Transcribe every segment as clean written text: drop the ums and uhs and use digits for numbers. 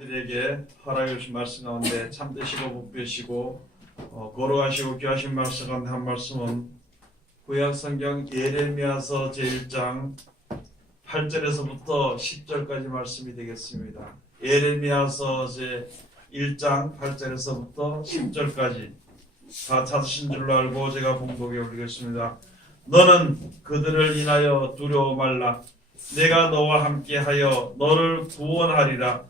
우리들에게 허락해 주신 말씀 가운데 참되시고 복되시고 거룩하시고 귀하신 말씀 가운데 한 말씀은 구약성경 예레미야서 제1장 8절에서부터 10절까지 말씀이 되겠습니다. 예레미야서 제1장 8절에서부터 10절까지 다 찾으신 줄로 알고 제가 봉독해 올리겠습니다. 너는 그들을 인하여 두려워 말라. 내가 너와 함께하여 너를 구원하리라.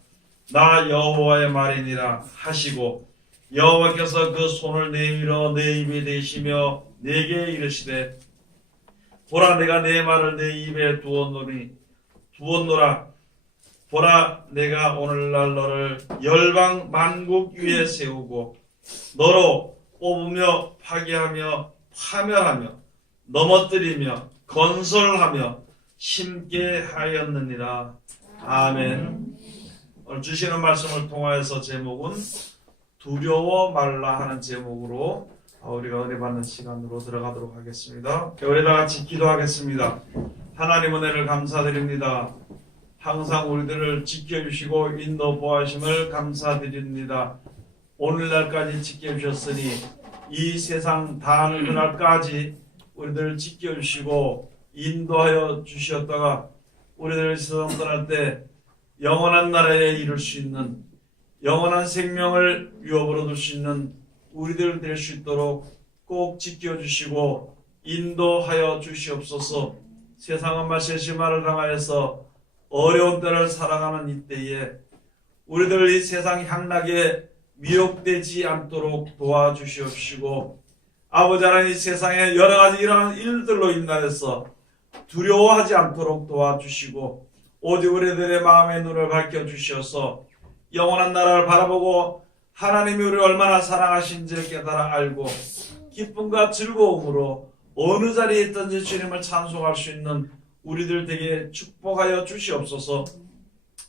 나 여호와의 말이니라 하시고 여호와께서 그 손을 내밀어 내 입에 대시며 내게 이르시되 보라 내가 내 말을 내 입에 두었노라. 보라 내가 오늘날 너를 열방 만국 위에 세우고 너로 뽑으며 파괴하며 파멸하며 넘어뜨리며 건설하며 심게 하였느니라. 아멘. 오늘 주시는 말씀을 통하여서 제목은 두려워 말라 하는 제목으로 우리가 은혜 받는 시간으로 들어가도록 하겠습니다. 우리 다 같이 기도하겠습니다. 하나님 은혜를 감사드립니다. 항상 우리들을 지켜주시고 인도 보호하심을 감사드립니다. 오늘날까지 지켜주셨으니 이 세상 다하는 그날까지 우리들을 지켜주시고 인도하여 주셨다가 우리들 세상 떠날 때 영원한 나라에 이룰 수 있는 영원한 생명을 유업으로 둘 수 있는 우리들 될 수 있도록 꼭 지켜주시고 인도하여 주시옵소서. 세상은 마실시마를 당하여서 어려운 때를 살아가는 이때에 우리들 이 세상 향락에 미혹되지 않도록 도와주시옵시고 아버지 하나님 이 세상에 여러 가지 이러한 일들로 인하여서 두려워하지 않도록 도와주시고 오직 우리들의 마음의 눈을 밝혀주셔서 영원한 나라를 바라보고 하나님이 우리를 얼마나 사랑하신지를 깨달아 알고 기쁨과 즐거움으로 어느 자리에 있든지 주님을 찬송할 수 있는 우리들 되게 축복하여 주시옵소서.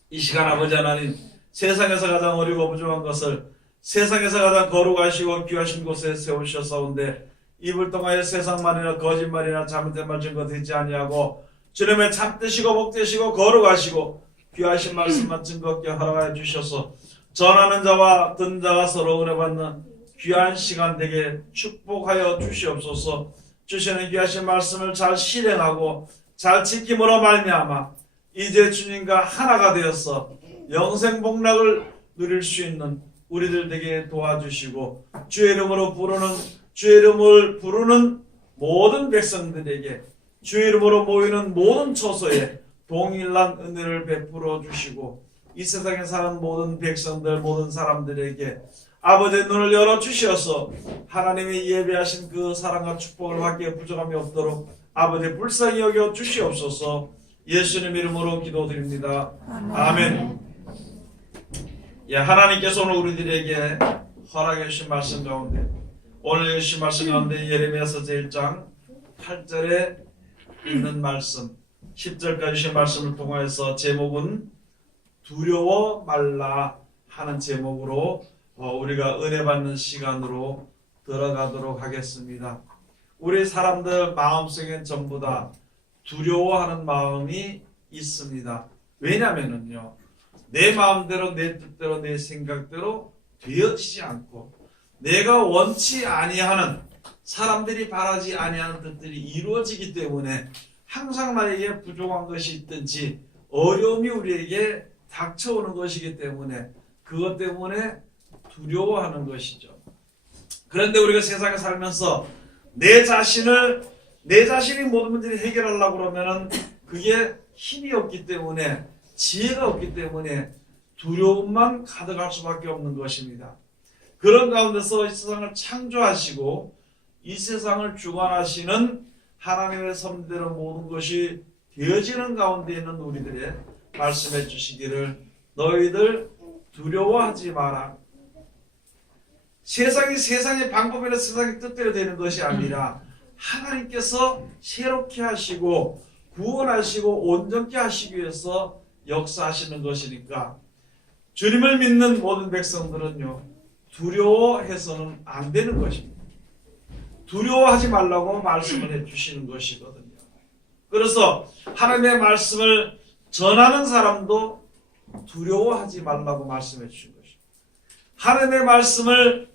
이 시간 아버지 하나님 세상에서 가장 어리고 부족한 것을 세상에서 가장 거룩하시고 귀하신 곳에 세우셨사온데 입을 통하여 세상말이나 거짓말이나 잘못된 말 증거 되지 아니하고 주님의 참되시고 복되시고 거룩하시고 귀하신 말씀만 증거하게 허락하여 주셔서 전하는 자와 듣는 자가 서로 은혜 받는 귀한 시간 되게 축복하여 주시옵소서. 주시는 귀하신 말씀을 잘 실행하고 잘 지킴으로 말미암아 이제 주님과 하나가 되어서 영생 복락을 누릴 수 있는 우리들 되게 도와주시고 주의 이름을 부르는 모든 백성들에게 주의 이름으로 모이는 모든 처소에 동일한 은혜를 베풀어 주시고 이 세상에 사는 모든 백성들 모든 사람들에게 아버지의 눈을 열어 주셔서 하나님이 예배하신 그 사랑과 축복을 받기에 부족함이 없도록 아버지 불쌍히 여겨 주시옵소서. 예수님 이름으로 기도드립니다. 아멘. 예, 하나님께서 오늘 우리들에게 허락해 주신 말씀 가운데 오늘 주신 말씀 가운데 예레미야서 제1장 8절에 있는 말씀 10절까지 주신 말씀을 통하여서 제목은 두려워 말라 하는 제목으로 우리가 은혜 받는 시간으로 들어가도록 하겠습니다. 우리 사람들 마음속엔 전부 다 두려워하는 마음이 있습니다. 왜냐면은요 내 마음대로 내 뜻대로 내 생각대로 되어지지 않고 내가 원치 아니하는 사람들이 바라지 아니하는 뜻들이 이루어지기 때문에 항상 나에게 부족한 것이 있든지 어려움이 우리에게 닥쳐오는 것이기 때문에 그것 때문에 두려워하는 것이죠. 그런데 우리가 세상에 살면서 내 자신이 모든 문제를 해결하려고 그러면은 그게 힘이 없기 때문에 지혜가 없기 때문에 두려움만 가득할 수밖에 없는 것입니다. 그런 가운데서 이 세상을 창조하시고 이 세상을 주관하시는 하나님의 섭리대로 모든 것이 되어지는 가운데 있는 우리들의 말씀해 주시기를 너희들 두려워하지 마라. 세상의 방법이나 세상의 뜻대로 되는 것이 아니라 하나님께서 새롭게 하시고 구원하시고 온전케 하시기 위해서 역사하시는 것이니까 주님을 믿는 모든 백성들은요 두려워해서는 안 되는 것입니다. 두려워하지 말라고 말씀을 해주시는 것이거든요. 그래서 하나님의 말씀을 전하는 사람도 두려워하지 말라고 말씀해 주신 것입니다. 하나님의 말씀을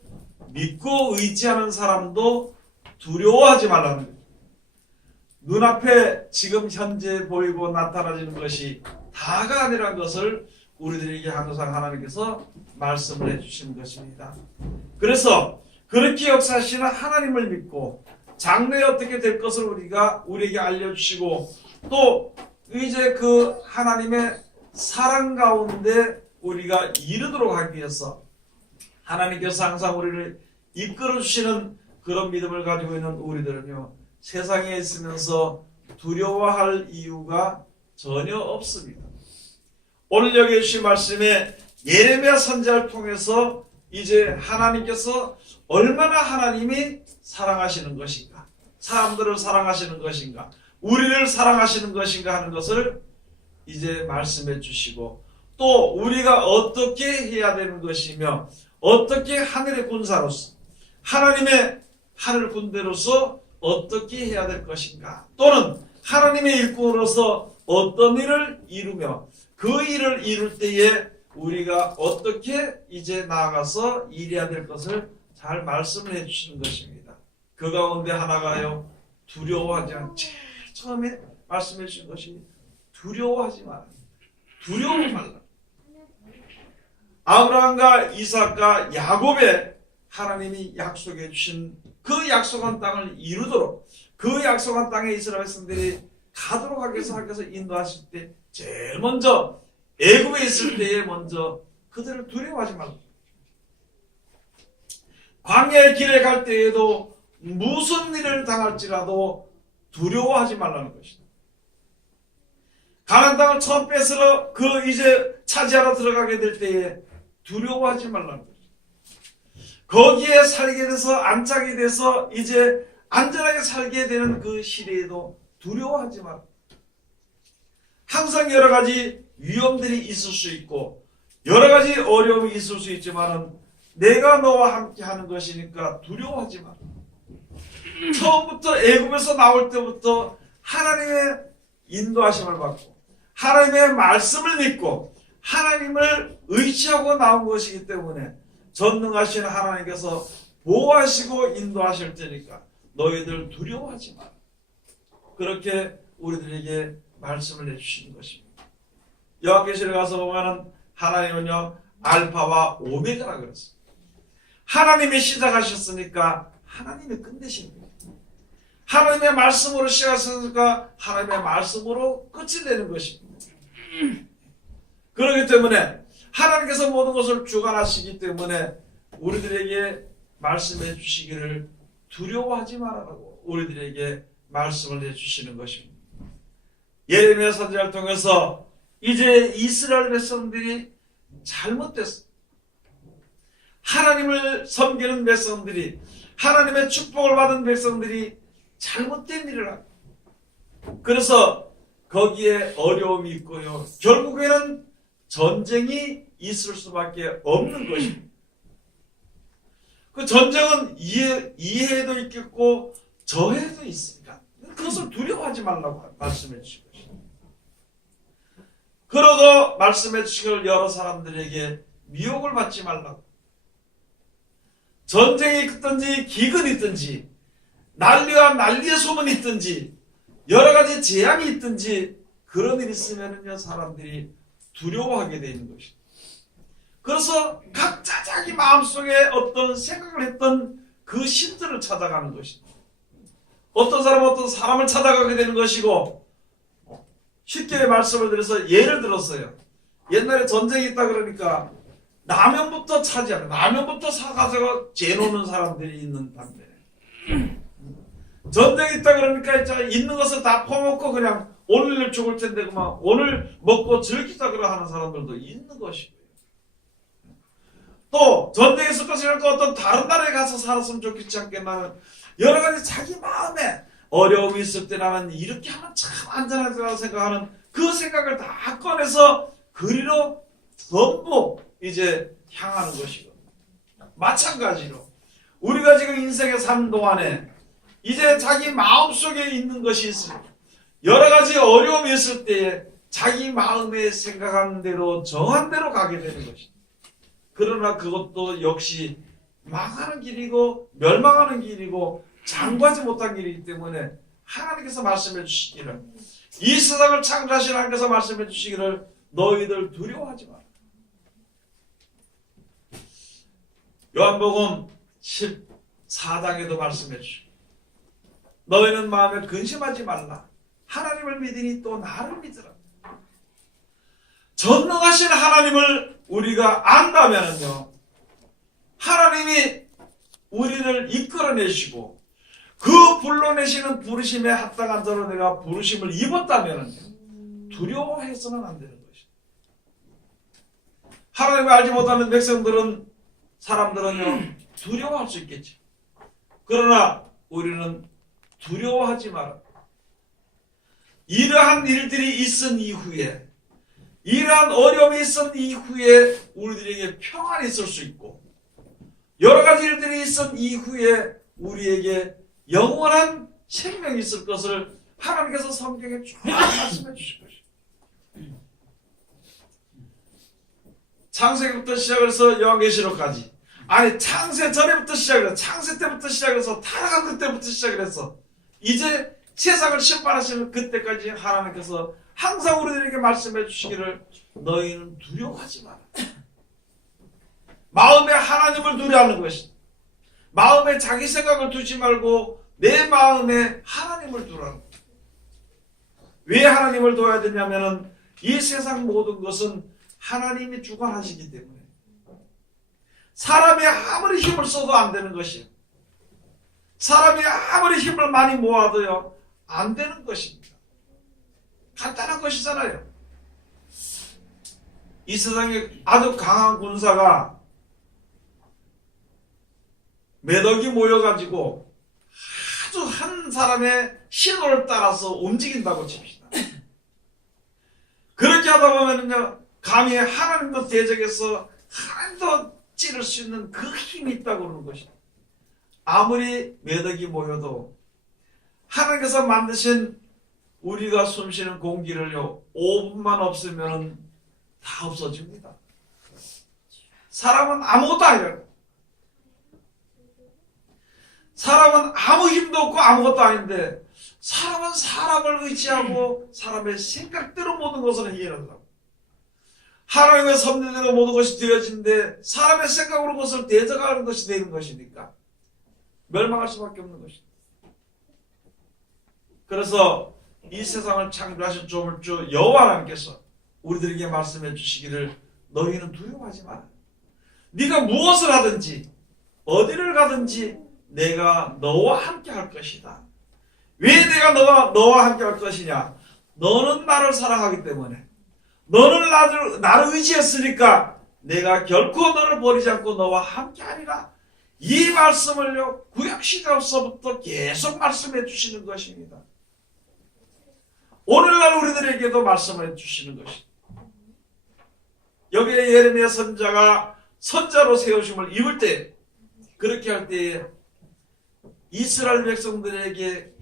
믿고 의지하는 사람도 두려워하지 말라는 거예요. 눈앞에 지금 현재 보이고 나타나지는 것이 다가 아니라는 것을 우리들에게 항상 하나님께서 말씀을 해주시는 것입니다. 그래서 그렇게 역사하시는 하나님을 믿고 장래에 어떻게 될 것을 우리에게 알려주시고 또 이제 그 하나님의 사랑 가운데 우리가 이르도록 하기 위해서 하나님께서 항상 우리를 이끌어 주시는 그런 믿음을 가지고 있는 우리들은요, 세상에 있으면서 두려워할 이유가 전혀 없습니다. 오늘 여기 주신 말씀에 예레미야 선지자를 통해서 이제 하나님께서 얼마나 하나님이 사랑하시는 것인가, 사람들을 사랑하시는 것인가, 우리를 사랑하시는 것인가 하는 것을 이제 말씀해 주시고 또 우리가 어떻게 해야 되는 것이며 어떻게 하늘의 군사로서 하나님의 하늘 군대로서 어떻게 해야 될 것인가 또는 하나님의 일꾼으로서 어떤 일을 이루며 그 일을 이룰 때에 우리가 어떻게 이제 나아가서 일해야 될 것을 잘 말씀을 해주시는 것입니다. 그 가운데 하나가요, 두려워하지 않지. 처음에 말씀해 주신 것이 두려워하지 마라. 두려워 말라. 아브라함과 이삭과 야곱의 하나님이 약속해 주신 그 약속한 땅을 이루도록 그 약속한 땅에 이스라엘 백성들이 가도록 하기 위해서 인도하실 때 제일 먼저 애굽에 있을 때에 먼저 그들을 두려워하지 말라. 광야의 길에 갈 때에도 무슨 일을 당할지라도 두려워하지 말라는 것이다. 가나안 땅을 처음 뺏으러 이제 차지하러 들어가게 될 때에 두려워하지 말라는 것이다. 거기에 살게 돼서 안착이 돼서 이제 안전하게 살게 되는 그 시대에도 두려워하지 마라. 항상 여러 가지 위험들이 있을 수 있고 여러 가지 어려움이 있을 수 있지만 내가 너와 함께 하는 것이니까 두려워하지 마라. 처음부터 애굽에서 나올 때부터 하나님의 인도하심을 받고 하나님의 말씀을 믿고 하나님을 의지하고 나온 것이기 때문에 전능하신 하나님께서 보호하시고 인도하실 테니까 너희들 두려워하지 마라. 그렇게 우리들에게 말씀을 해주시는 것입니다. 요한계시록에 가서 보면 하나님은요 알파와 오메가라 그랬어요. 하나님이 시작하셨으니까 하나님이 끝내시는 거예요. 하나님의 말씀으로 시작하셨으니까 하나님의 말씀으로 끝을 내는 것입니다. 그렇기 때문에 하나님께서 모든 것을 주관하시기 때문에 우리들에게 말씀해 주시기를 두려워하지 말라고 우리들에게 말씀을 해주시는 것입니다. 예레미야 선지자를 통해서 이제 이스라엘 백성들이 잘못됐어. 하나님을 섬기는 백성들이 하나님의 축복을 받은 백성들이 잘못된 일을 하고 그래서 거기에 어려움이 있고요. 결국에는 전쟁이 있을 수밖에 없는 것입니다. 그 전쟁은 이해도 있겠고 저해도 있으니까 그것을 두려워하지 말라고 말씀해 주신 것입니다. 그러고 말씀해 주시길 여러 사람들에게 미혹을 받지 말라고. 전쟁이 있든지 기근이 있든지 난리와 난리의 소문이 있든지 여러 가지 재앙이 있든지 그런 일이 있으면요 사람들이 두려워하게 되는 것입니다. 그래서 각자 자기 마음속에 어떤 생각을 했던 그 신들을 찾아가는 것입니다. 어떤 사람은 어떤 사람을 찾아가게 되는 것이고 쉽게 말씀을 드려서 예를 들었어요. 옛날에 전쟁이 있다 그러니까 라면부터 차지하는 라면부터 사가지고 재놓는 사람들이 있는 반면에 전쟁이 있다 그러니까 있는 것을 다 퍼먹고 그냥 오늘 죽을 텐데 그만 오늘 먹고 즐기자 그러 하는 사람들도 있는 것이고요. 또 전쟁이 있을 것이니까 어떤 다른 나라에 가서 살았으면 좋겠지 않겠나는 여러 가지 자기 마음에 어려움이 있을 때 나는 이렇게 하면 참 안전하다고 생각하는 그 생각을 다 꺼내서 그리로 전부 이제 향하는 것이고 마찬가지로 우리가 지금 인생에 사는 동안에 이제 자기 마음속에 있는 것이 있습니다. 여러 가지 어려움이 있을 때에 자기 마음에 생각한 대로 정한 대로 가게 되는 것이다. 그러나 그것도 역시 망하는 길이고 멸망하는 길이고 장구하지 못한 길이기 때문에 하나님께서 말씀해 주시기를, 이 세상을 창조하신 하나님께서 말씀해 주시기를 너희들 두려워하지 마라. 요한복음 14장에도 말씀해 주시고, 너희는 마음에 근심하지 말라. 하나님을 믿으니 또 나를 믿으라. 전능하신 하나님을 우리가 안다면요, 하나님이 우리를 이끌어내시고 그 불러내시는 부르심에 합당한 자로 내가 부르심을 입었다면 두려워해서는 안 되는 것이다. 하나님을 알지 못하는 백성들은, 사람들은요, 두려워할 수 있겠죠. 그러나 우리는 두려워하지 마라. 이러한 일들이 있은 이후에, 이러한 어려움이 있은 이후에 우리들에게 평안이 있을 수 있고, 여러 가지 일들이 있은 이후에 우리에게 영원한 생명이 있을 것을 하나님께서 성경에 쭉 말씀해 주신 것입니다. 창세기부터 시작해서 요한계시록까지, 아니 창세 전에부터 시작해서, 창세 때부터 시작해서, 타락한 그때부터 시작해서 이제 세상을 심판하시는 그때까지 하나님께서 항상 우리들에게 말씀해 주시기를 너희는 두려워하지 마라. 마음에 하나님을 두려워하는 것이, 마음에 자기 생각을 두지 말고 내 마음에 하나님을 두라는 거예요. 왜 하나님을 둬야 되냐면은 이 세상 모든 것은 하나님이 주관하시기 때문에 사람이 아무리 힘을 써도 안 되는 것이에요. 사람이 아무리 힘을 많이 모아도요, 안 되는 것입니다. 간단한 것이잖아요. 이 세상에 아주 강한 군사가 매덕이 모여가지고 아주 한 사람의 신호를 따라서 움직인다고 칩시다. 그렇게 하다 보면요, 감히 하나님도 대적해서 하나님도 찌를 수 있는 그 힘이 있다고 그러는 것입니다. 아무리 매덕이 모여도 하나님께서 만드신 우리가 숨쉬는 공기를요, 5분만 없으면 다 없어집니다. 사람은 아무것도 아니에요. 사람은 아무 힘도 없고 아무것도 아닌데, 사람은 사람을 의지하고 사람의 생각대로 모든 것을 해결한다고. 하나님의 섭리대로 모든 것이 되어지는데 사람의 생각으로 그것을 대적하는 것이 되는 것이니까 멸망할 수밖에 없는 것입니다. 그래서 이 세상을 창조하신 조물주 여호와 하나님께서 우리들에게 말씀해 주시기를 너희는 두려워하지 마라. 네가 무엇을 하든지 어디를 가든지 내가 너와 함께 할 것이다. 왜 내가 너와 함께 할 것이냐? 너는 나를 사랑하기 때문에, 너는 나를 의지했으니까 내가 결코 너를 버리지 않고 너와 함께 하리라. 이 말씀을요, 구약시대로서부터 계속 말씀해 주시는 것입니다. 오늘날 우리들에게도 말씀해 주시는 것입니다. 여기에 예레미야 선자가 선자로 세우심을 입을 때, 그렇게 할 때에 이스라엘 백성들에게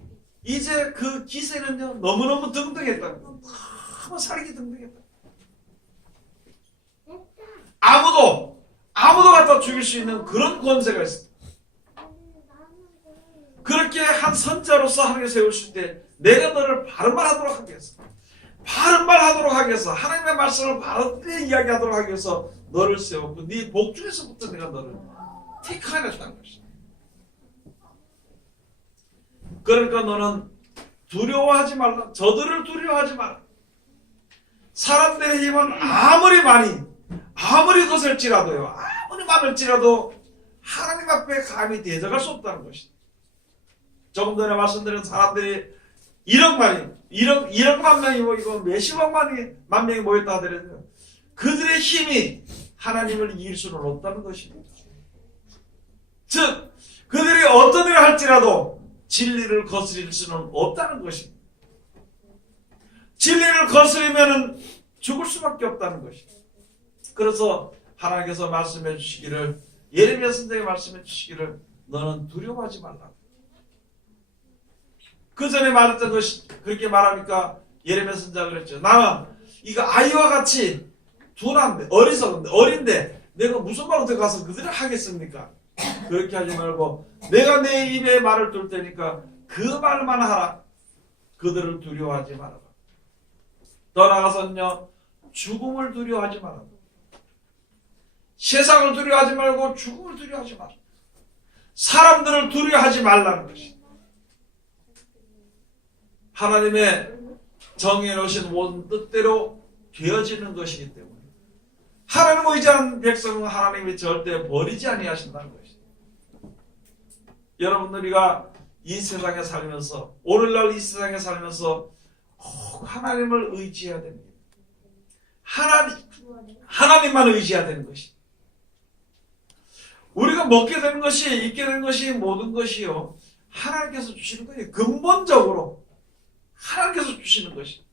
이제 그 기세는요, 너무너무 등등했다는 거예요. 너무 살기 등등했다. 아무도 갖다 죽일 수 있는 그런 권세가 있습니다. 그렇게 한 선자로서 하나님이 세우실 때 내가 너를 바른 말 하도록 하기 위해서, 바른 말 하도록 하기 위해서, 하나님의 말씀을 바르게 이야기하도록 하기 위해서 너를 세웠고, 네 복 중에서부터 내가 너를 택하였다는 것이다. 그러니까 너는 두려워하지 말라. 저들을 두려워하지 마라. 사람들의 힘은 아무리 거셀지라도요, 아무리 많을지라도 하나님 앞에 감히 대적할 수 없다는 것이다. 조금 전에 말씀드린 사람들이 1억만 명이 모이고 몇십억만 명이 모였다 하더라도 그들의 힘이 하나님을 이길 수는 없다는 것입니다. 즉 그들이 어떤 일을 할지라도 진리를 거스릴 수는 없다는 것입니다. 진리를 거스리면 죽을 수밖에 없다는 것입니다. 그래서 하나님께서 말씀해 주시기를, 예레미야 선생님이 말씀해 주시기를 너는 두려워하지 말라. 그 전에 말했던 것이, 그렇게 말하니까 예레미야 선자가 그랬죠. 나는 이거 아이와 같이 둔한데 어리석은데 어린데 내가 무슨 말로 들어가서 그들을 하겠습니까? 그렇게 하지 말고 내가 내 입에 말을 둘 테니까 그 말만 하라. 그들을 두려워하지 말아라. 더 나아가서는요, 죽음을 두려워하지 말아라. 세상을 두려워하지 말고 죽음을 두려워하지 말아라. 사람들을 두려워하지 말라는 것이 하나님의 정해놓으신 모든 뜻대로 되어지는 것이기 때문에 하나님을 의지하는 백성은 하나님이 절대 버리지 아니하신다는 것이죠. 여러분, 우리가 이 세상에 살면서 오늘날 이 세상에 살면서 꼭 하나님을 의지해야 됩니다. 하나님만 의지해야 되는 것이. 우리가 먹게 되는 것이, 입게 되는 것이, 모든 것이요, 하나님께서 주시는 거예요. 근본적으로 하나님께서 주시는 것이.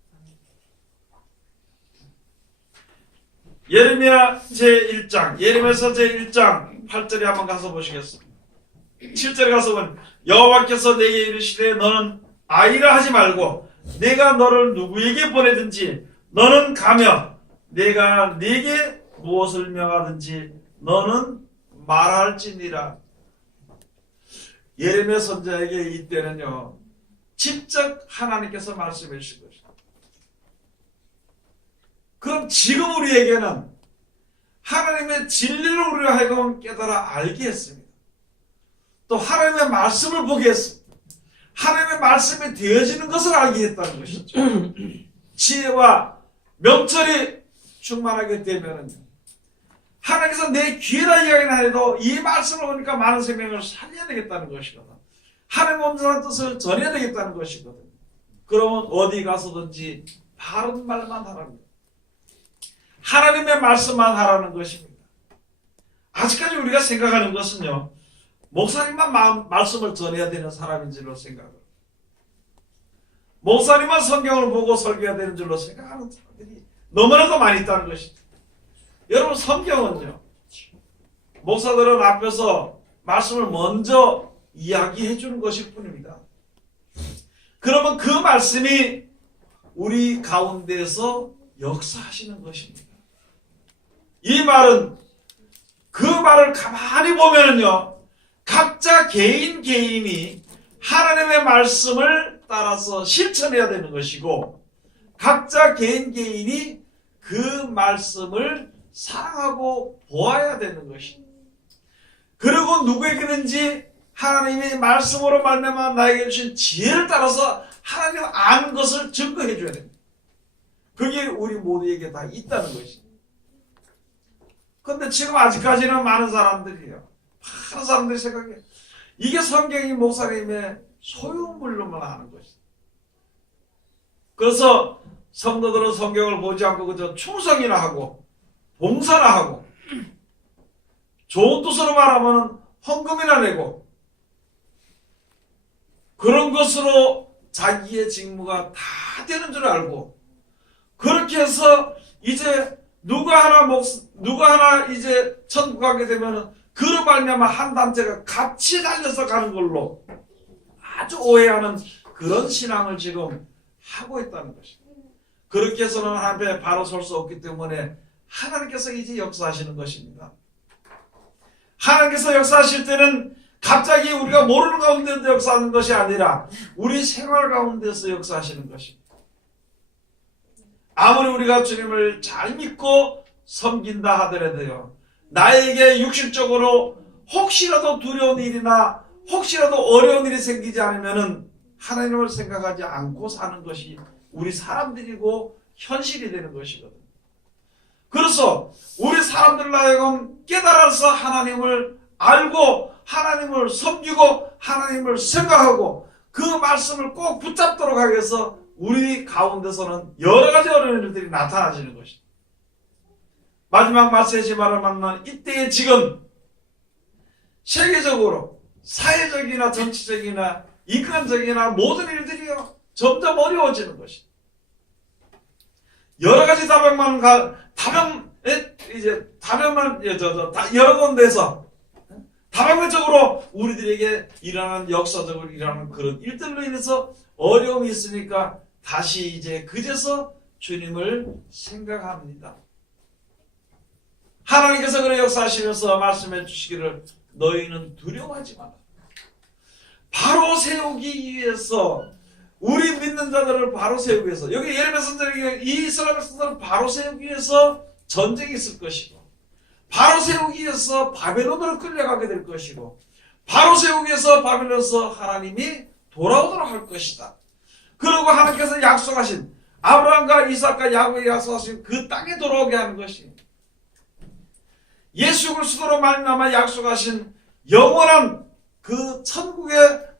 예레미야 제1장, 예레미야서 제1장 8절에 한번 가서 보시겠습니다. 7절에 가서 보면 여호와께서 내게 이르시되 너는 아이라 하지 말고 내가 너를 누구에게 보내든지 너는 가며 내가 네게 무엇을 명하든지 너는 말할지니라. 예레미야 선지자에게 이때는요, 직접 하나님께서 말씀해 주신 것이다. 그럼 지금 우리에게는 하나님의 진리를 우리로 하여금 깨달아 알게 했습니다. 또 하나님의 말씀을 보게 했습니다. 하나님의 말씀이 되어지는 것을 알게 했다는 것이죠. 지혜와 명철이 충만하게 되면은요, 하나님께서 내 귀에다 이야기나 해도 이 말씀을 보니까 많은 생명을 살려야 되겠다는 것이거든. 하나님 온전한 뜻을 전해야 되겠다는 것이거든. 그러면 어디 가서든지 바른 말만 하라는 거예요. 하나님의 말씀만 하라는 것입니다. 아직까지 우리가 생각하는 것은요, 목사님만 말씀을 전해야 되는 사람인 줄로 생각을, 목사님만 성경을 보고 설교해야 되는 줄로 생각하는 사람들이 너무나도 많이 있다는 것이죠. 여러분, 성경은요, 목사들은 앞에서 말씀을 먼저 이야기해 주는 것일 뿐입니다. 그러면 그 말씀이 우리 가운데에서 역사하시는 것입니다. 이 말은, 그 말을 가만히 보면은요, 각자 개인이 하나님의 말씀을 따라서 실천해야 되는 것이고, 각자 개인이 그 말씀을 사랑하고 보아야 되는 것입니다. 그리고 누구에게든지 하나님이 말씀으로 말미암아 나에게 주신 지혜를 따라서 하나님 아는 것을 증거해 줘야 됩니다. 그게 우리 모두에게 다 있다는 것입니다. 그런데 지금 아직까지는 많은 사람들이 생각해, 이게 성경이 목사님의 소유물로만 하는 것이다. 그래서 성도들은 성경을 보지 않고 그저 충성이나 하고 봉사나 하고 좋은 뜻으로 말하면 헌금이나 내고 그런 것으로 자기의 직무가 다 되는 줄 알고, 그렇게 해서 이제 누가 하나 이제 천국 가게 되면은 그로 말미암아 한 단체가 같이 달려서 가는 걸로 아주 오해하는 그런 신앙을 지금 하고 있다는 것입니다. 그렇게 해서는 하나님 앞에 바로 설 수 없기 때문에 하나님께서 이제 역사하시는 것입니다. 하나님께서 역사하실 때는 갑자기 우리가 모르는 가운데서 역사하는 것이 아니라 우리 생활 가운데서 역사하시는 것입니다. 아무리 우리가 주님을 잘 믿고 섬긴다 하더라도요, 나에게 육신적으로 혹시라도 두려운 일이나 혹시라도 어려운 일이 생기지 않으면은 하나님을 생각하지 않고 사는 것이 우리 사람들이고 현실이 되는 것이거든. 그래서 우리 사람들로 하여금 깨달아서 하나님을 알고 하나님을 섬기고 하나님을 생각하고 그 말씀을 꼭 붙잡도록 하기 위해서 우리 가운데서는 여러 가지 어려운 일들이 나타나지는 것이다. 마지막 마세지마를 만난 이때의 지금 세계적으로 사회적이나 정치적이나 인간적이나 모든 일들이요, 점점 어려워지는 것이다. 여러 가지 여러 군데에서 다방면적으로 우리들에게 일어나는, 역사적으로 일어나는 그런 일들로 인해서 어려움이 있으니까 다시 이제 그제서 주님을 생각합니다. 하나님께서 그런 역사하시면서 말씀해 주시기를 너희는 두려워하지 마라. 바로 세우기 위해서, 우리 믿는 자들을 바로 세우기 위해서, 여기 예레미야 선지자에게 이 이스라엘 백성들을 바로 세우기 위해서 전쟁이 있을 것이고, 바로 세우기 위해서 바벨론으로 끌려가게 될 것이고, 바로 세우기 위해서 바벨론에서 하나님이 돌아오도록 할 것이다. 그리고 하나님께서 약속하신, 아브라함과 이삭과 야곱에게 약속하신 그 땅에 돌아오게 하는 것이, 예수 그리스도로 말미암아 약속하신 영원한 그 천국에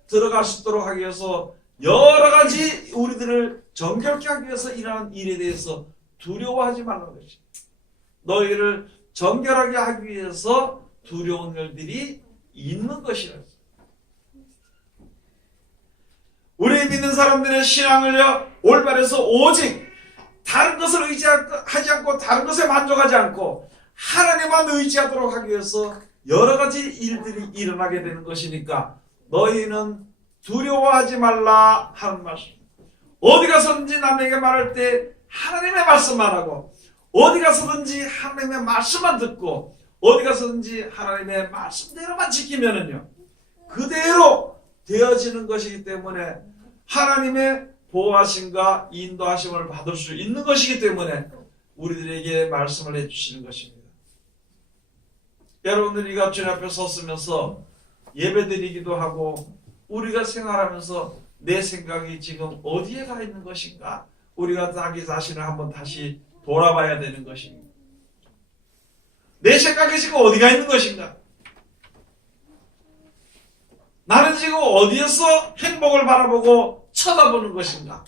들어갈 수 있도록 하기 위해서 여러 가지 우리들을 정결케 하기 위해서 일하는 일에 대해서 두려워하지 말라는 것이, 너희를 정결하게 하기 위해서 두려운 일들이 있는 것이라. 우리 믿는 사람들의 신앙을요, 올바르서 오직 다른 것을 의지하지 않고 다른 것에 만족하지 않고 하나님만 의지하도록 하기 위해서 여러 가지 일들이 일어나게 되는 것이니까 너희는 두려워하지 말라 하는 말씀. 어디 가서든지 남에게 말할 때 하나님의 말씀만 하고, 어디 가서든지 하나님의 말씀만 듣고, 어디 가서든지 하나님의 말씀대로만 지키면은요, 그대로 되어지는 것이기 때문에 하나님의 보호하심과 인도하심을 받을 수 있는 것이기 때문에 우리들에게 말씀을 해주시는 것입니다. 여러분들이 주님 앞에 섰으면서 예배드리기도 하고, 우리가 생활하면서 내 생각이 지금 어디에 가 있는 것인가, 우리가 자기 자신을 한번 다시 돌아봐야 되는 것입니다. 내 생각이 지금 어디가 있는 것인가? 나는 지금 어디에서 행복을 바라보고 쳐다보는 것인가?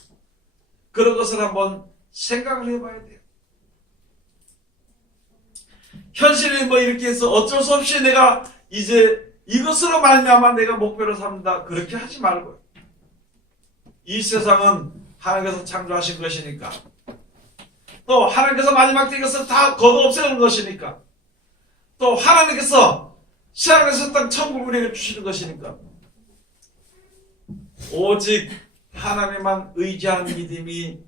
그런 것을 한번 생각을 해봐야 돼요. 현실이 이렇게 해서 어쩔 수 없이 내가 이제 이것으로 말미암아 내가 목표를 삼는다, 그렇게 하지 말고, 이 세상은 하나님께서 창조하신 것이니까, 또 하나님께서 마지막 때 이것을 다 걷어 없애는 것이니까, 또 하나님께서 시작에서 딱 천국을 우리에게 주시는 것이니까, 오직 하나님만 의지하는 믿음이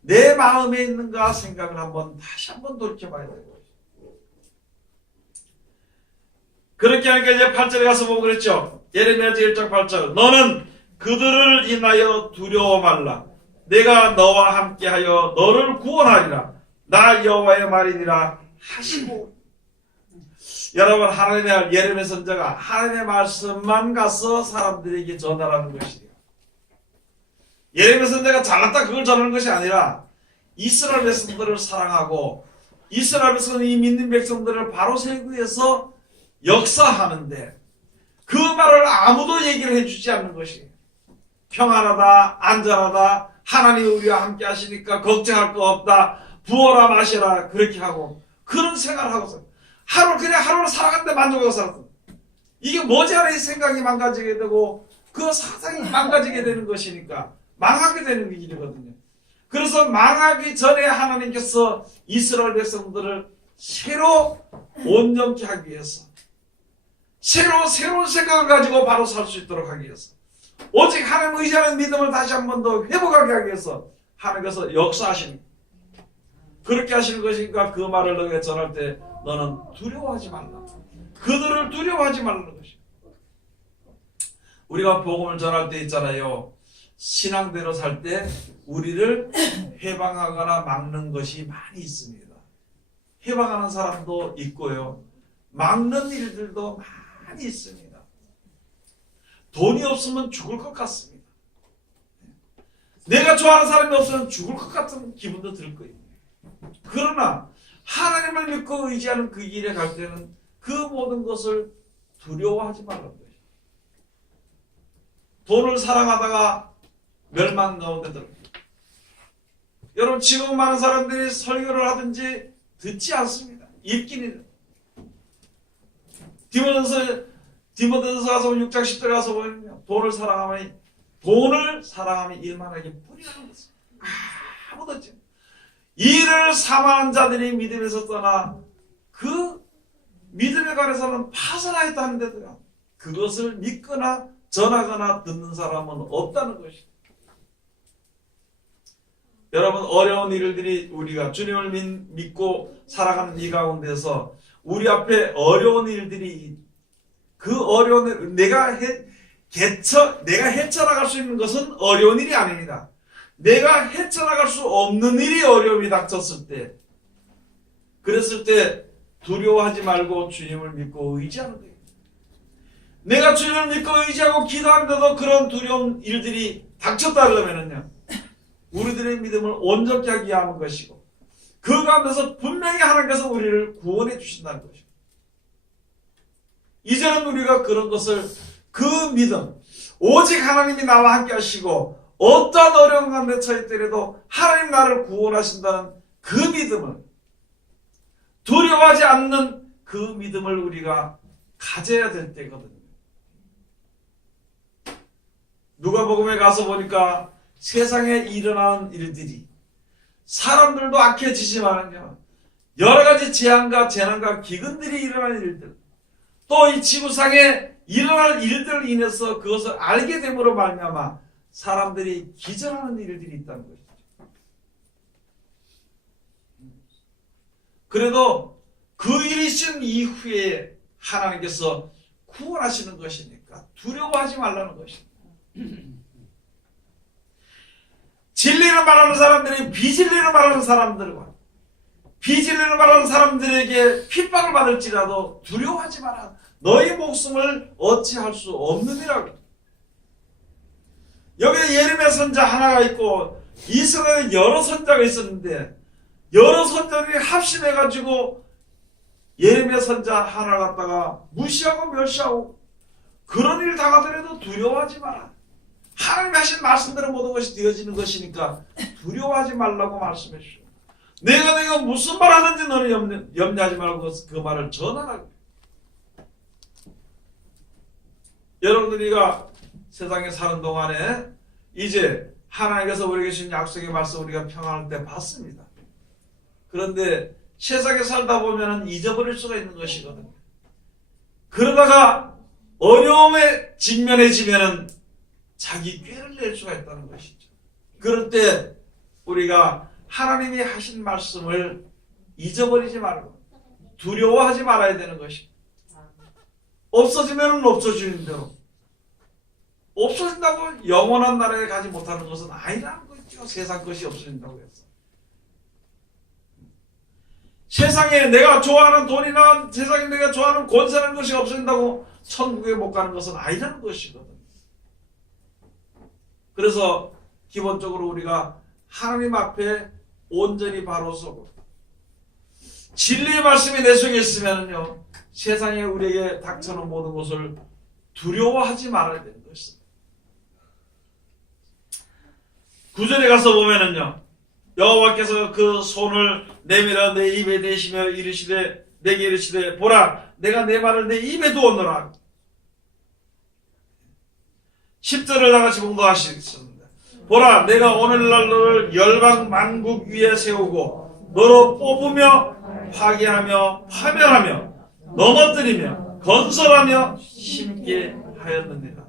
내 마음에 있는가 생각을 다시 한번 돌이켜봐야 되고, 그렇게 하니까 이제 8절에 가서 보고 그랬죠. 예레미야 1장 8절. 너는 그들을 인하여 두려워 말라. 내가 너와 함께하여 너를 구원하리라. 나 여호와의 말이니라 하시고. 여러분, 하나님의 예레미야 선지자가 하나님의 말씀만 가서 사람들에게 전달하는 것이에요. 예레미야 선지자가 잘났다 그걸 전하는 것이 아니라 이스라엘 백성들을 사랑하고 이스라엘 백성은 이 믿는 백성들을 바로 세우기 위해서 역사하는데 그 말을 아무도 얘기를 해주지 않는 것이에요. 평안하다, 안전하다, 하나님이 우리와 함께 하시니까 걱정할 거 없다, 부어라 마셔라, 그렇게 하고 그런 생각을 하고서 하루를 살아가는데 만족하고 살았어. 이게 머지않아 이 생각이 망가지게 되고 그 사상이 망가지게 되는 것이니까 망하게 되는 일이거든요. 그래서 망하기 전에 하나님께서 이스라엘 백성들을 새로 온전케 하기 위해서, 새로운 생각을 가지고 바로 살 수 있도록 하기 위해서, 오직 하나님 의지하는 믿음을 다시 한 번 더 회복하게 하기 위해서 하나님께서 역사하시는, 그렇게 하시는 것이니까 그 말을 너에게 전할 때 너는 두려워하지 말라. 그들을 두려워하지 말라는 것이야. 우리가 복음을 전할 때 있잖아요. 신앙대로 살 때 우리를 해방하거나 막는 것이 많이 있습니다. 해방하는 사람도 있고요, 막는 일들도 많이 있습니다. 돈이 없으면 죽을 것 같습니다. 내가 좋아하는 사람이 없으면 죽을 것 같은 기분도 들 거예요. 그러나 하나님을 믿고 의지하는 그 길에 갈 때는 그 모든 것을 두려워하지 말라는 거예요. 돈을 사랑하다가 멸망 가운데 들어갑니다. 여러분, 지금 많은 사람들이 설교를 하든지 듣지 않습니다. 읽기는. 디모데전서 가서 6장 10절에 가서 보면 돈을 사랑하면 일만하게 뿌리라는 것을 아무도 없지. 이를 사모하는 자들이 믿음에서 떠나 그 믿음에 관해서는 파선하였다는데도요, 그것을 믿거나 전하거나 듣는 사람은 없다는 것이다. 여러분, 어려운 일들이 우리가 주님을 믿고 살아가는 이 가운데서 우리 앞에 어려운 일들이, 그 어려운 일, 내가 헤쳐나갈 수 있는 것은 어려운 일이 아닙니다. 내가 헤쳐나갈 수 없는 일이 어려움이 닥쳤을 때, 그랬을 때 두려워하지 말고 주님을 믿고 의지하는 거예요. 내가 주님을 믿고 의지하고 기도하는데도 그런 두려운 일들이 닥쳤다 그러면은요, 우리들의 믿음을 온전히 하게 하는 것이고, 그 가운데서 분명히 하나님께서 우리를 구원해 주신다는 것이고, 이제는 우리가 그런 것을, 그 믿음, 오직 하나님이 나와 함께 하시고 어떤 어려운 가운데 처했더라도 하나님 나를 구원하신다는 그 믿음을, 두려워하지 않는 그 믿음을 우리가 가져야 될 때거든요. 누가복음에 가서 보니까 세상에 일어나는 일들이, 사람들도 악해지지만요, 여러 가지 재앙과 재난과 기근들이 일어나는 일들, 또 이 지구상에 일어날 일들을 인해서 그것을 알게 됨으로 말미암아 사람들이 기절하는 일들이 있다는 것이죠. 그래도 그 일이 있은 이후에 하나님께서 구원하시는 것이니까 두려워하지 말라는 것입니다. 진리를 말하는 사람들이 비진리를 말하는 사람들과 비진리를 말하는 사람들에게 핍박을 받을지라도 두려워하지 마라. 너희 목숨을 어찌할 수 없느니라고. 여기에 예레미야 선자 하나가 있고 이스라엘에 여러 선자가 있었는데, 여러 선자들이 합심해가지고 예레미야 선자 하나 갖다가 무시하고 멸시하고, 그런 일 당하더라도 두려워하지 마라. 하나님이 하신 말씀대로 모든 것이 되어지는 것이니까 두려워하지 말라고 말씀해 주시고, 내가 무슨 말 하든지 너는 염려하지 말고 그 말을 전하라고. 여러분들이가 세상에 사는 동안에 이제 하나님께서 우리에게 주신 약속의 말씀 우리가 평안할 때 받습니다. 그런데 세상에 살다 보면 잊어버릴 수가 있는 것이거든요. 그러다가 어려움에 직면해지면 자기 꾀를 낼 수가 있다는 것이죠. 그럴 때 우리가 하나님이 하신 말씀을 잊어버리지 말고 두려워하지 말아야 되는 것입니다. 없어지면 없어지는 대로, 없어진다고 영원한 나라에 가지 못하는 것은 아니라는 거죠. 세상 것이 없어진다고 해서. 세상에 내가 좋아하는 돈이나 세상에 내가 좋아하는 권세라는 것이 없어진다고 천국에 못 가는 것은 아니라는 것이거든요. 그래서 기본적으로 우리가 하나님 앞에 온전히 바로 서고 진리의 말씀이 내 속에 있으면요, 세상에 우리에게 닥쳐오는 모든 것을 두려워하지 말아야 되는 것입니다. 9절에 가서 보면은요, 여호와께서 그 손을 내밀어 내 입에 대시며 이르시되 내게 이르시되 보라 내가 내 말을 내 입에 두었노라. 10절을 다같이 봉독하시겠습니다. 보라 내가 오늘날 너를 열방 만국 위에 세우고 너로 뽑으며 파괴하며 파멸하며 넘어뜨리며 건설하며 심게 하였느니라.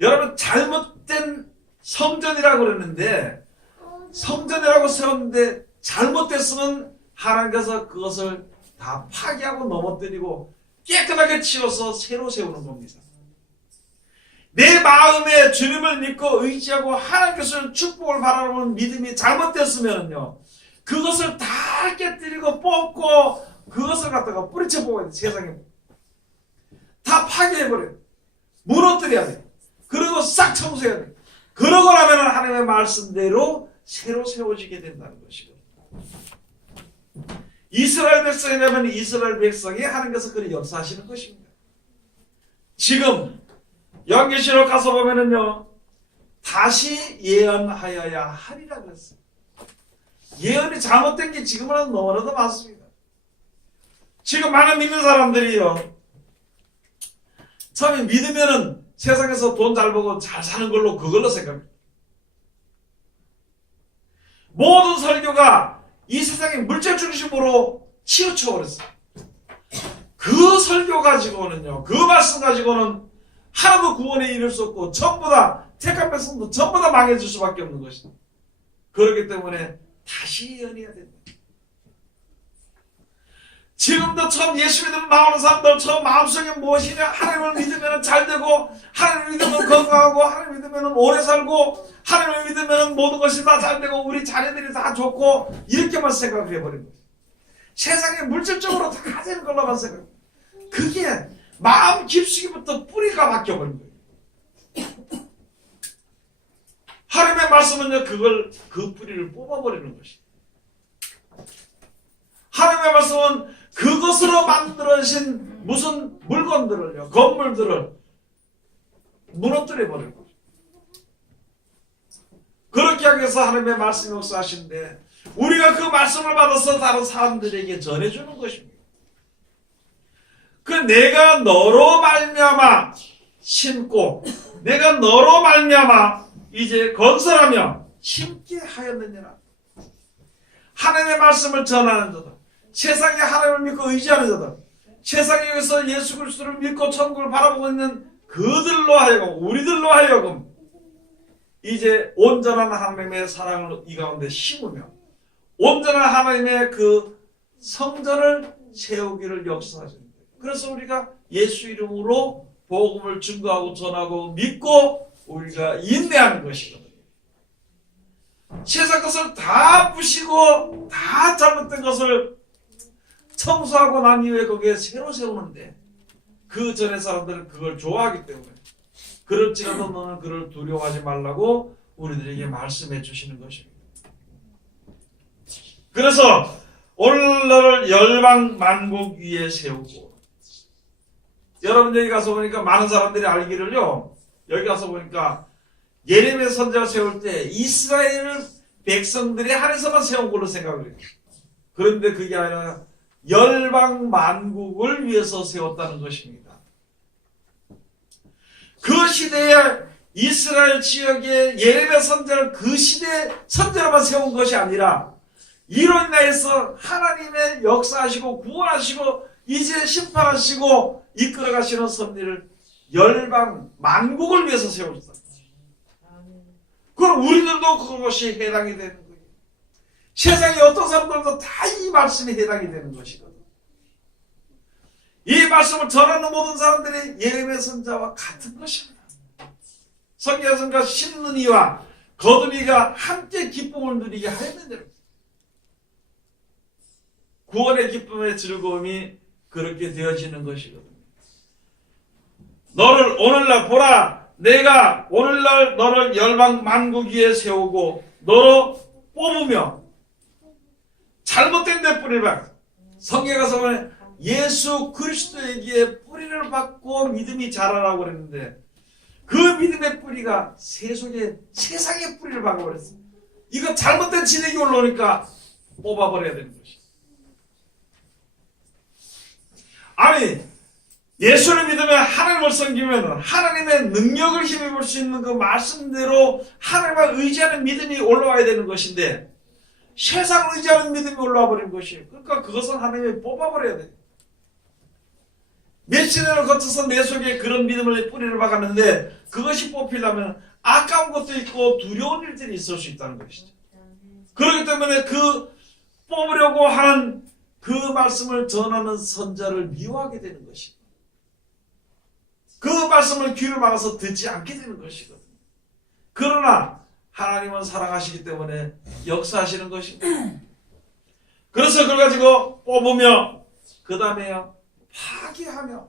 여러분, 잘못된 성전이라고 그러는데, 성전이라고 세웠는데 잘못됐으면 하나님께서 그것을 다 파괴하고 넘어뜨리고 깨끗하게 치워서 새로 세우는 겁니다. 내 마음에 주님을 믿고 의지하고 하나님께서 축복을 바라보는 믿음이 잘못됐으면요, 그것을 다 깨뜨리고 뽑고 그것을 갖다가 뿌리쳐 뽑아야 돼. 세상에 다 파괴해버려요. 무너뜨려야 돼. 그리고 싹 청소해야 돼. 그러고 나면 하나님의 말씀대로 새로 세워지게 된다는 것이거든요. 이스라엘 백성이라면 이스라엘 백성이 하나님께서 그런 역사하시는 것입니다. 지금 요한계시록 가서 보면은요, 다시 예언하여야 하리라 그랬어요. 예언이 잘못된 게 지금은 너무나도 많습니다. 지금 많은 믿는 사람들이요, 처음에 믿으면은 세상에서 돈 잘 벌고 잘 사는 걸로 그걸로 생각합니다. 모든 설교가 이 세상의 물질 중심으로 치우쳐 버렸어요. 그 설교 가지고는요, 그 말씀 가지고는 하나도 구원에 이를 수 없고 전부 다 택한 백성도 전부 다 망해질 수밖에 없는 것이다. 그렇기 때문에 다시 예언해야 된다. 지금도 처음 예수 믿으러 나오는 사람들 처음 마음속에 무엇이냐? 하나님을 믿으면 잘 되고, 하나님을 믿으면 건강하고, 하나님을 믿으면 오래 살고, 하나님을 믿으면 모든 것이 다 잘 되고, 우리 자녀들이 다 좋고, 이렇게만 생각을 해버린 거예요. 세상에 물질적으로 다 되는 걸로만 생각해요. 그게 마음 깊숙이부터 뿌리가 바뀌어버린 거예요. 하나님의 말씀은요, 그 뿌리를 뽑아버리는 것이에요. 하나님의 말씀은 그것으로 만들어진 무슨 물건들을요, 건물들을 무너뜨려 버리는 거죠. 그렇게 하기 위해서 하나님의 말씀이 역사하시는데, 우리가 그 말씀을 받아서 다른 사람들에게 전해주는 것입니다. 그 내가 너로 말미암아 심고, 내가 너로 말미암아 이제 건설하며 심게 하였느니라. 하나님의 말씀을 전하는 자들, 세상에 하나님을 믿고 의지하는 자들, 세상에 여기서 예수 그리스도를 믿고 천국을 바라보고 있는 그들로 하여금, 우리들로 하여금 이제 온전한 하나님의 사랑을 이 가운데 심으며 온전한 하나님의 그 성전을 세우기를 역사하십니다. 그래서 우리가 예수 이름으로 복음을 증거하고 전하고 믿고 우리가 인내하는 것이거든요. 세상 것을 다 부시고 다 잘못된 것을 청소하고 난 이후에 거기에 새로 세우는데, 그 전에 사람들은 그걸 좋아하기 때문에 그럴지라도 너는 그를 두려워하지 말라고 우리들에게 말씀해 주시는 것입니다. 그래서 오늘 너를 열방 만국 위에 세우고, 여러분 여기 가서 보니까 많은 사람들이 알기를요, 여기 가서 보니까 예레미야 선지자 세울 때 이스라엘 백성들이 한해서만 세운 걸로 생각을 해요. 그런데 그게 아니라 열방 만국을 위해서 세웠다는 것입니다. 그 시대에 이스라엘 지역에 예레미야 선지자를 그 시대 선지자로만 세운 것이 아니라 이로 인해서 하나님의 역사하시고 구원하시고 이제 심판하시고 이끌어가시는 섭리를 열방 만국을 위해서 세우셨다. 그럼 우리들도 그것이 해당이 되는 거예요. 세상에 어떤 사람들도 다 이 말씀이 해당이 되는 것이거든. 이 말씀을 전하는 모든 사람들이 예레미야 선지자와 같은 것입니다. 선지자가 심는 이와 거둔 이가 함께 기쁨을 누리게 하였는 대로 구원의 기쁨의 즐거움이 그렇게 되어지는 것이거든요. 너를 오늘날 보라, 내가 오늘날 너를 열방 만국 위에 세우고 너로 뽑으며 잘못된 데 뿌리를 박아. 성경에 가서 보면 예수 그리스도에게 뿌리를 받고 믿음이 자라라고 그랬는데, 그 믿음의 뿌리가 세상에 뿌리를 박아버렸어요. 이거 잘못된 진액이 올라오니까 뽑아버려야 되는 것이죠. 아니, 예수를 믿으면, 하나님을 섬기면 하나님의 능력을 힘입을 수 있는 그 말씀대로 하나님을 의지하는 믿음이 올라와야 되는 것인데, 세상을 의지하는 믿음이 올라와 버린 것이에요. 그러니까 그것은 하나님이 뽑아버려야 돼요. 몇십 년을 거쳐서 내 속에 그런 믿음을 뿌리를 박았는데, 그것이 뽑히려면 아까운 것도 있고 두려운 일들이 있을 수 있다는 것이죠. 그렇기 때문에 그 뽑으려고 하는 그 말씀을 전하는 선자를 미워하게 되는 것입니다. 그 말씀을 귀를 막아서 듣지 않게 되는 것이거든요. 그러나 하나님은 사랑하시기 때문에 역사하시는 것입니다. 그래서 그걸 가지고 뽑으며 그 다음에요, 파괴하며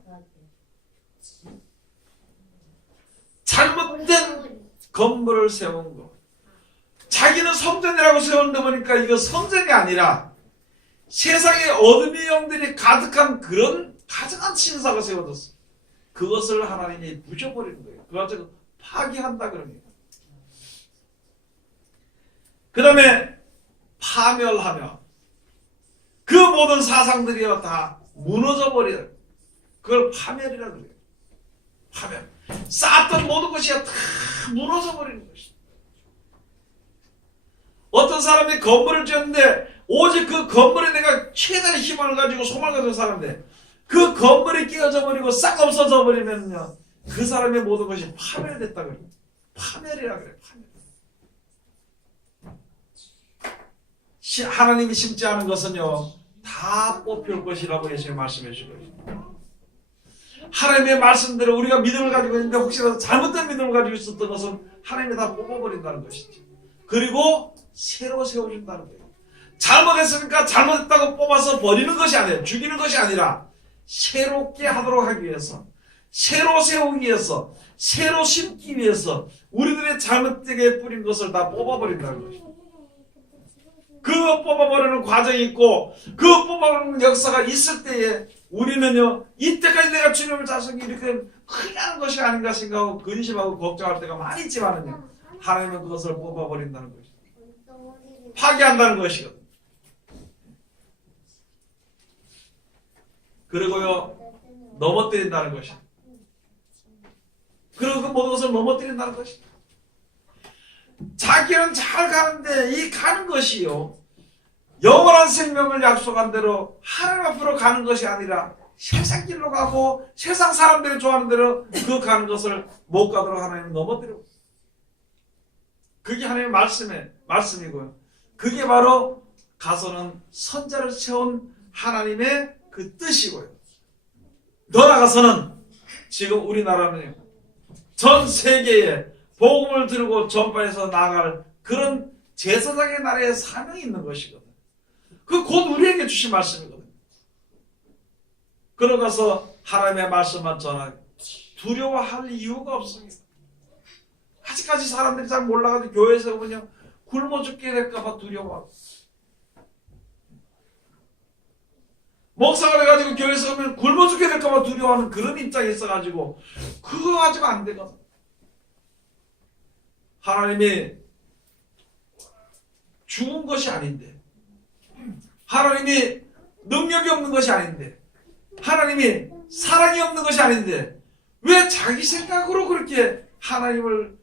잘못된 건물을 세운 거. 자기는 성전이라고 세웠는데 보니까 이거 성전이 아니라 세상에 어둠의 영들이 가득한 그런 가증한 신사가 세워졌어. 그것을 하나님이 부셔버리는 거예요. 그걸 가지고 파괴한다 그럽니다. 그 다음에 파멸하며 그 모든 사상들이요 다 무너져버려요. 그걸 파멸이라고 그래요. 파멸. 쌓았던 모든 것이 다 무너져버리는 것이죠. 어떤 사람이 건물을 지었는데 오직 그 건물에 내가 최대의 희망을 가지고 소망을 가진 사람인데 그 건물이 깨어져 버리고 싹 없어져 버리면요 그 사람의 모든 것이 파멸됐다 그래요. 파멸이라 그래. 파멸. 하나님이 심지 않은 것은요 다 뽑힐 것이라고 예수님 말씀해 주거든요. 하나님의 말씀대로 우리가 믿음을 가지고 있는데 혹시라도 잘못된 믿음을 가지고 있었던 것은 하나님이 다 뽑아버린다는 것이지. 그리고 새로 세워준다는 거예요. 잘못했으니까 잘못했다고 뽑아서 버리는 것이 아니에요. 죽이는 것이 아니라 새롭게 하도록 하기 위해서, 새로 세우기 위해서, 새로 심기 위해서 우리들의 잘못되게 뿌린 것을 다 뽑아버린다는 것이에요. 그 뽑아버리는 과정이 있고 그 뽑아버리는 역사가 있을 때에 우리는요 이때까지 내가 주님을 자성이 이렇게 크게 하는 것이 아닌가 생각하고 근심하고 걱정할 때가 많이 있지만은요 하나님은 그것을 뽑아버린다는 것이죠. 파괴한다는 것이거든요. 그리고요 넘어뜨린다는 것이죠. 그리고 그 모든 것을 넘어뜨린다는 것이죠. 자기는 잘 가는데 이 가는 것이요 영원한 생명을 약속한 대로 하나님 앞으로 가는 것이 아니라 세상 길로 가고 세상 사람들이 좋아하는 대로 그 가는 것을 못 가도록 하나님은 넘어뜨리고, 그게 하나님의 말씀이고요. 그게 바로 가서는 선자를 세운 하나님의 그 뜻이고요. 더 나아가서는 지금 우리나라는 전 세계에 복음을 들고 전파해서 나아갈 그런 제사장의 나라에 사명이 있는 것이거든. 그 곧 우리에게 주신 말씀이거든. 그러가서 하나님의 말씀만 전하고 두려워할 이유가 없습니다. 아직까지 사람들이 잘 몰라가지고 교회에서 그냥 굶어 죽게 될까봐 두려워하고, 목사가 돼가지고 교회에서 오면 굶어 죽게 될까봐 두려워하는 그런 입장에 있어가지고 그거 가지고 안 되거든. 하나님이 죽은 것이 아닌데, 하나님이 능력이 없는 것이 아닌데, 하나님이 사랑이 없는 것이 아닌데 왜 자기 생각으로 그렇게 하나님을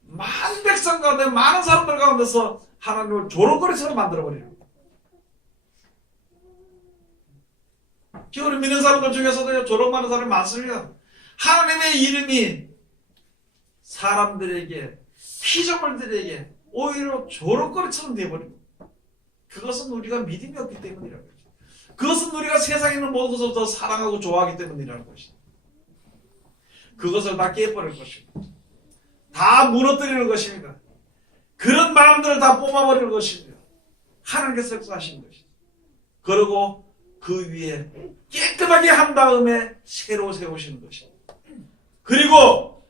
많은 백성 가운데 많은 사람들 가운데서 하나님을 조롱거리처럼 만들어버리는 거예요. 교회를 믿는 사람들 중에서도 조롱하는 사람이 많습니다. 하나님의 이름이 사람들에게, 피조물들에게 오히려 조롱거리처럼 되어버립니다. 그것은 우리가 믿음이 없기 때문이라는 거죠. 그것은 우리가 세상에 있는 모든 것을 더 사랑하고 좋아하기 때문이라는 것이죠. 그것을 다 깨버릴 것입니다. 다 무너뜨리는 것입니다. 그런 마음들을 다 뽑아버리는 것입니다. 하나님께서 역사하신 것이죠. 그리고 그 위에 깨끗하게 한 다음에 새로 세우시는 것입니다. 그리고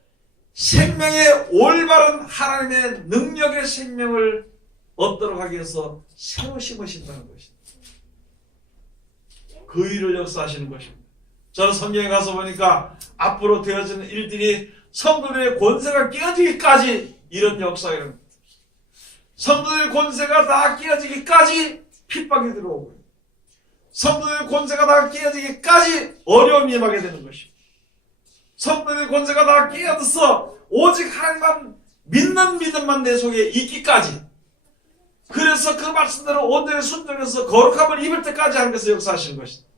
생명의 올바른 하나님의 능력의 생명을 얻도록 하기 위해서 새로 심으신다는 것입니다. 그 일을 역사하시는 것입니다. 저는 성경에 가서 보니까 앞으로 되어지는 일들이 성도들의 권세가 깨어지기까지 이런 역사예요. 성도들의 권세가 다 깨어지기까지 핍박이 들어오고요. 성도들의 권세가 다 깨어지기까지 어려움이 임하게 되는 것입니다. 성도들의 권세가 다 깨어져서 오직 하나님만 믿는 믿음만 내 속에 있기까지, 그래서 그 말씀대로 온전히 순종해서 거룩함을 입을 때까지 하나님께서 역사하시는 것입니다.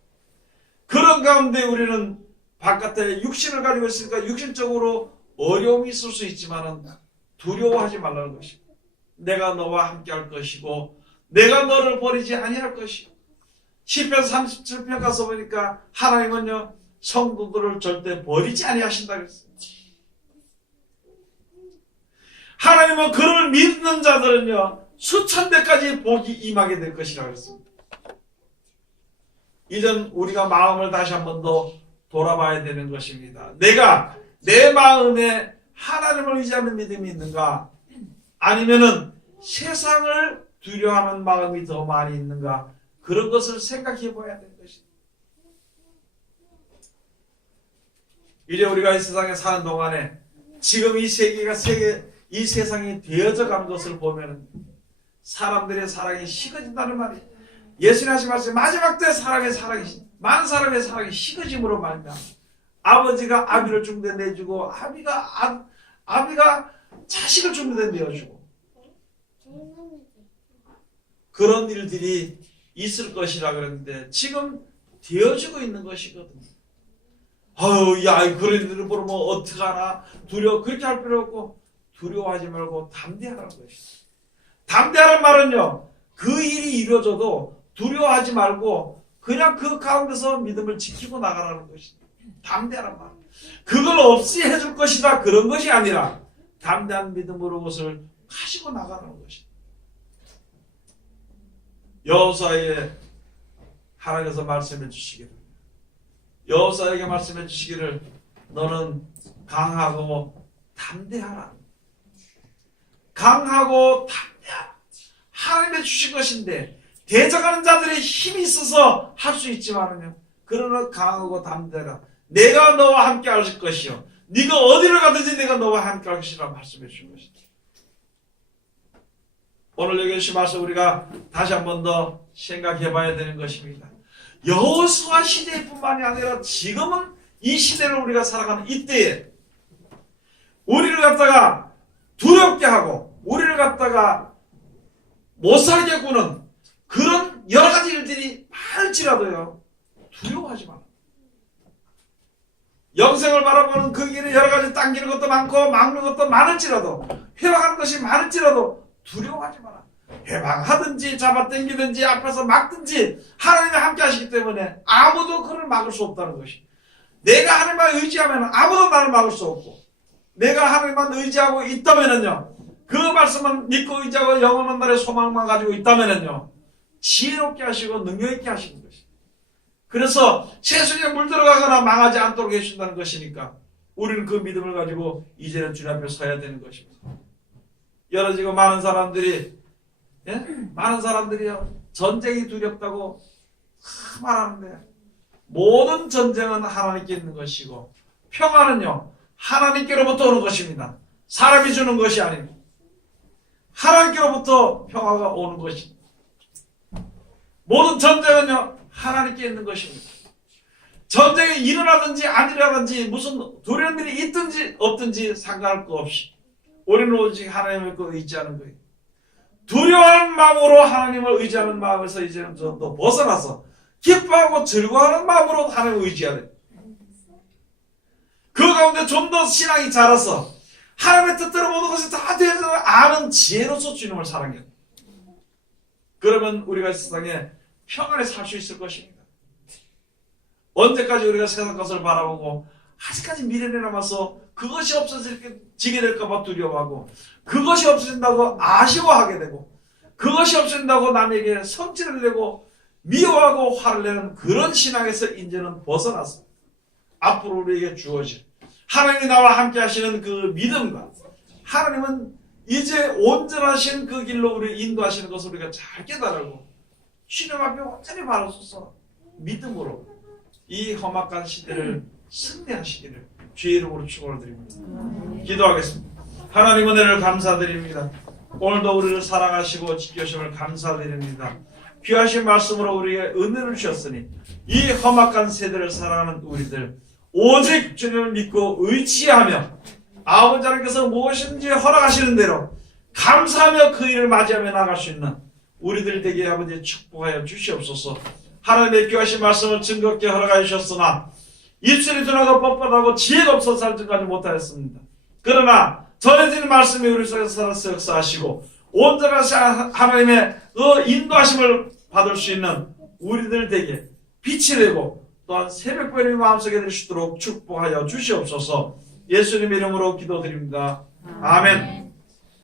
그런 가운데 우리는 바깥에 육신을 가지고 있으니까 육신적으로 어려움이 있을 수 있지만 두려워하지 말라는 것입니다. 내가 너와 함께 할 것이고 내가 너를 버리지 아니할 것이요. 시편 37편 가서 보니까 하나님은요 성도들을 절대 버리지 아니하신다 그랬습니다. 하나님은 그를 믿는 자들은요 수천 대까지 복이 임하게 될 것이라고 했습니다. 이젠 우리가 마음을 다시 한 번 더 돌아봐야 되는 것입니다. 내가 내 마음에 하나님을 의지하는 믿음이 있는가, 아니면은 세상을 두려워하는 마음이 더 많이 있는가, 그런 것을 생각해 봐야 되는 것입니다. 이제 우리가 이 세상에 사는 동안에 지금 이 이 세상이 되어져 가는 것을 보면 사람들의 사랑이 식어진다는 말이, 예수님 하신 말씀, 마지막 때 많은 사람의 사랑이 식어짐으로 말미암아 아버지가 아비를 죽는 데 내주고 아비가 자식을 죽는 데 내어주고 그런 일들이 있을 것이라 그랬는데 지금 되어지고 있는 것이거든요. 아유, 야, 그런 일을 보면 어떡하나 두려워, 그렇게 할 필요 없고 두려워하지 말고 담대하라는 것이죠. 담대하란 말은요, 그 일이 이루어져도 두려워하지 말고 그냥 그 가운데서 믿음을 지키고 나가라는 것입니다. 담대하란 말. 그걸 없이 해줄 것이다, 그런 것이 아니라 담대한 믿음으로 그것을 가지고 나가는 것입니다. 여호수아에 하나님께서 말씀해 주시기를, 여호수아에게 말씀해 주시기를 너는 강하고 담대하라. 강하고 담대하라. 하나님이 주신 것인데 대적하는 자들의 힘이 있어서 할 수 있지만은요, 그러나 강하고 담대하라. 내가 너와 함께 할 것이요, 네가 어디를 가든지 내가 너와 함께 할 것이라 말씀해 주신 것이다. 오늘 여기 주신 말씀 우리가 다시 한 번 더 생각해 봐야 되는 것입니다. 여호수아 시대뿐만이 아니라 지금은 이 시대를 우리가 살아가는 이때에 우리를 갖다가 두렵게 하고 우리를 갖다가 못 살게 구는 그런 여러 가지 일들이 많을지라도요, 두려워하지 마라. 영생을 바라보는 그 길에 여러 가지 당기는 것도 많고 막는 것도 많을지라도, 회방하는 것이 많을지라도 두려워하지 마라. 회방하든지 잡아당기든지 앞에서 막든지 하나님이 함께 하시기 때문에 아무도 그를 막을 수 없다는 것이, 내가 하나님만 의지하면 아무도 나를 막을 수 없고, 내가 하나님만 의지하고 있다면은요, 그 말씀만 믿고 의지하고 영원한 날의 소망만 가지고 있다면은요, 지혜롭게 하시고 능력 있게 하시는 것입니다. 그래서 세수에 물들어가거나 망하지 않도록 해주신다는 것이니까 우리는 그 믿음을 가지고 이제는 주님 앞에 서야 되는 것입니다. 여러 지금 많은 사람들이, 많은 사람들이요, 전쟁이 두렵다고 말하는데, 모든 전쟁은 하나님께 있는 것이고 평화는요, 하나님께로부터 오는 것입니다. 사람이 주는 것이 아닙니다. 하나님께로부터 평화가 오는 것입니다. 모든 전쟁은요, 하나님께 있는 것입니다. 전쟁이 일어나든지 안 일어나든지 무슨 두려운 일이 있든지 없든지 상관할 것 없이 우리는 오직 하나님을 믿고 의지하는 거예요. 두려워하는 마음으로 하나님을 의지하는 마음에서 이제는 좀 더 벗어나서 기뻐하고 즐거워하는 마음으로 하나님을 의지해야 돼요. 그 가운데 좀 더 신앙이 자라서 하나님의 뜻대로 모든 것이 다 되어서 아는 지혜로서 주님을 사랑해요. 그러면 우리가 세상에 평안에 살 수 있을 것입니다. 언제까지 우리가 세상 것을 바라보고 아직까지 미련이 남아서 그것이 없어지게 될까봐 두려워하고, 그것이 없어진다고 아쉬워하게 되고, 그것이 없어진다고 남에게 성질을 내고 미워하고 화를 내는 그런 신앙에서 이제는 벗어나서 앞으로 우리에게 주어질 하나님이 나와 함께 하시는 그 믿음과, 하나님은 이제 온전하신 그 길로 우리를 인도하시는 것을 우리가 잘 깨달고 주님 앞에 온전히 바라서서 믿음으로 이 험악한 시대를 승리하시기를 주의 이름으로 축원을 드립니다. 기도하겠습니다. 하나님 은혜를 감사드립니다. 오늘도 우리를 사랑하시고 지켜주심을 감사드립니다. 귀하신 말씀으로 우리에게 은혜를 주셨으니 이 험악한 세대를 사랑하는 우리들 오직 주님을 믿고 의지하며 아버지 하나님께서 무엇인지 허락하시는 대로 감사하며 그 일을 맞이하며 나갈 수 있는 우리들 되게 아버지 축복하여 주시옵소서. 하나님의 귀하신 말씀을 즐겁게 허락하여 주셨으나 입술이 둔하고 뻣뻣하고 지혜가 없어서 살지까지 못하였습니다. 그러나 전해지는 말씀이 우리 속에서 살아서 역사하시고 온전하신 하나님의 그 인도하심을 받을 수 있는 우리들 되게 빛이 되고 또한 새벽별이 마음속에 들 수 있도록 축복하여 주시옵소서. 예수님의 이름으로 기도드립니다. 아멘.